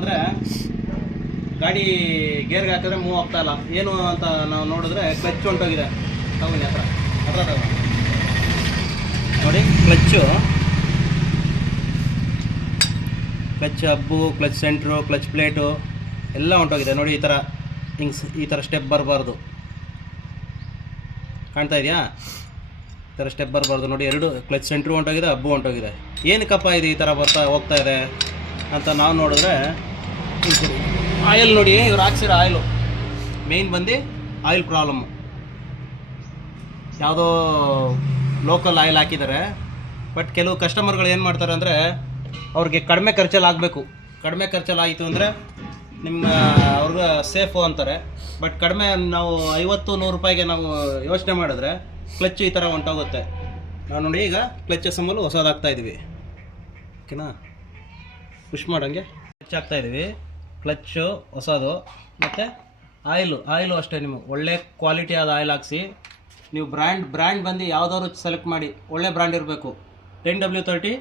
ಅಂದರೆ ಗಾಡಿ ಗೇರ್ಗೆ ಹಾಕಿದ್ರೆ ಮೂವ್ ಆಗ್ತಾ ಇಲ್ಲ. ಏನು ಅಂತ ನಾವು ನೋಡಿದ್ರೆ ಕ್ಲಚ್ ಹೊಂಟೋಗಿದೆ. ತಗೊಳ್ಳಿ ಹತ್ರ ಹತ್ರ ತಗೋ ನೋಡಿ. Clutch hub, clutch centre, clutch plate ಎಲ್ಲ ಹೊಂಟೋಗಿದೆ ನೋಡಿ. ಈ ಥರ ಸ್ಟೆಪ್ ಬರಬಾರ್ದು. ಕಾಣ್ತಾ ಇದೆಯಾ? ಈ ಥರ ಸ್ಟೆಪ್ ಬರಬಾರ್ದು ನೋಡಿ. ಎರಡು ಕ್ಲಚ್ ಸೆಂಟ್ರು ಹೊಂಟೋಗಿದೆ, ಹಬ್ಬು ಹೊಂಟೋಗಿದೆ. ಏನಕ್ಕಪ್ಪ ಇದು ಈ ಥರ ಹೋಗ್ತಾ ಇದೆ ಅಂತ ನಾವು ನೋಡಿದ್ರೆ, ಆಯಿಲ್ ನೋಡಿ, ಇವ್ರು ಹಾಕ್ಸಿರೋ ಆಯಿಲು ಮೇಯ್ನ್ ಬಂದು ಆಯಿಲ್ ಪ್ರಾಬ್ಲಮ್ಮು. ಯಾವುದೋ ಲೋಕಲ್ ಆಯಿಲ್ ಹಾಕಿದ್ದಾರೆ. ಬಟ್ ಕೆಲವು ಕಸ್ಟಮರ್ಗಳು ಏನು ಮಾಡ್ತಾರೆ ಅಂದರೆ, ಅವ್ರಿಗೆ ಕಡಿಮೆ ಖರ್ಚಲ್ಲಿ ಆಗಬೇಕು. ಕಡಿಮೆ ಖರ್ಚಲ್ಲಿ ಆಯಿತು ಅಂದರೆ ಅವ್ರಿಗೆ ಸೇಫು ಅಂತಾರೆ. ಬಟ್ ಕಡಿಮೆ ನಾವು 50-100 ರೂಪಾಯಿಗೆ ನಾವು ಯೋಚನೆ ಮಾಡಿದ್ರೆ ಕ್ಲಚ್ ಈ ಥರ ಹೊಂಟೋಗುತ್ತೆ. ನಾವು ನೋಡಿ ಈಗ ಕ್ಲಚ್ ಅಸೆಂಬಲ್ ಹೊಸದಾಗ್ತಾಯಿದ್ದೀವಿ. ಓಕೆನಾ? ಪುಷ್ ಮಾಡೋಂಗೆ ಕ್ಲಚ್ ಹಾಕ್ತಾಯಿದ್ದೀವಿ. ಕ್ಲಚ್ಚು ಹೊಸದು. ಮತ್ತು ಆಯಿಲು ಅಷ್ಟೇ. ನಿಮಗೆ ಒಳ್ಳೆ ಕ್ವಾಲಿಟಿ ಆದ ಆಯಿಲ್ ಹಾಕ್ಸಿ. ನೀವು ಬ್ರ್ಯಾಂಡ್ ಬಂದು ಯಾವುದಾದ್ರು ಸೆಲೆಕ್ಟ್ ಮಾಡಿ. ಒಳ್ಳೆ ಬ್ರ್ಯಾಂಡ್ ಇರಬೇಕು. 10W30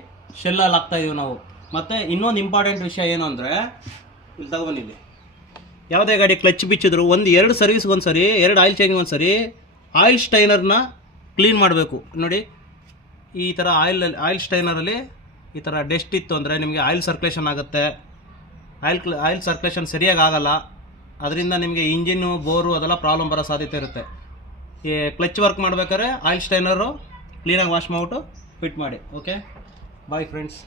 ಶೆಲ್ಲಲ್ಲಿ ಹಾಕ್ತಾಯಿದ್ದೀವಿ ನಾವು. ಮತ್ತು ಇನ್ನೊಂದು ಇಂಪಾರ್ಟೆಂಟ್ ವಿಷಯ ಏನು ಅಂದರೆ, ಇಲ್ಲಿ ತಗೊಂಡಿಲ್ಲಿ ಯಾವುದೇ ಗಾಡಿ ಕ್ಲಚ್ ಬಿಚ್ಚಿದ್ರು 1-2 ಸರ್ವಿಸ್ಗೆ ಒಂದು ಸರಿ, 2 ಆಯಿಲ್ ಚೇಂಜ್ಗೆ ಒಂದು ಸರಿ ಆಯಿಲ್ ಸ್ಟೈನರ್ನ ಕ್ಲೀನ್ ಮಾಡಬೇಕು. ನೋಡಿ, ಈ ಥರ ಆಯಿಲ್ ಸ್ಟೈನರಲ್ಲಿ ಈ ಥರ ಡೆಸ್ಟ್ ಇತ್ತು ಅಂದರೆ ನಿಮಗೆ ಆಯಿಲ್ ಸರ್ಕ್ಯುಲೇಷನ್ ಆಗುತ್ತೆ. ಆಯಿಲ್ ಸರ್ಕ್ಯುಲೇಷನ್ ಸರಿಯಾಗಿ ಆಗಲ್ಲ. ಅದರಿಂದ ನಿಮಗೆ ಇಂಜಿನ್ನು, ಬೋರು ಅದೆಲ್ಲ ಪ್ರಾಬ್ಲಮ್ ಬರೋ ಸಾಧ್ಯತೆ ಇರುತ್ತೆ. ಈ ಕ್ಲಚ್ ವರ್ಕ್ ಮಾಡ್ಬೇಕಾದ್ರೆ ಆಯಿಲ್ ಸ್ಟೈನರು ಕ್ಲೀನಾಗಿ ವಾಶ್ ಮಾಡಿಬಿಟ್ಟು ಫಿಟ್ ಮಾಡಿ. Okay, bye friends.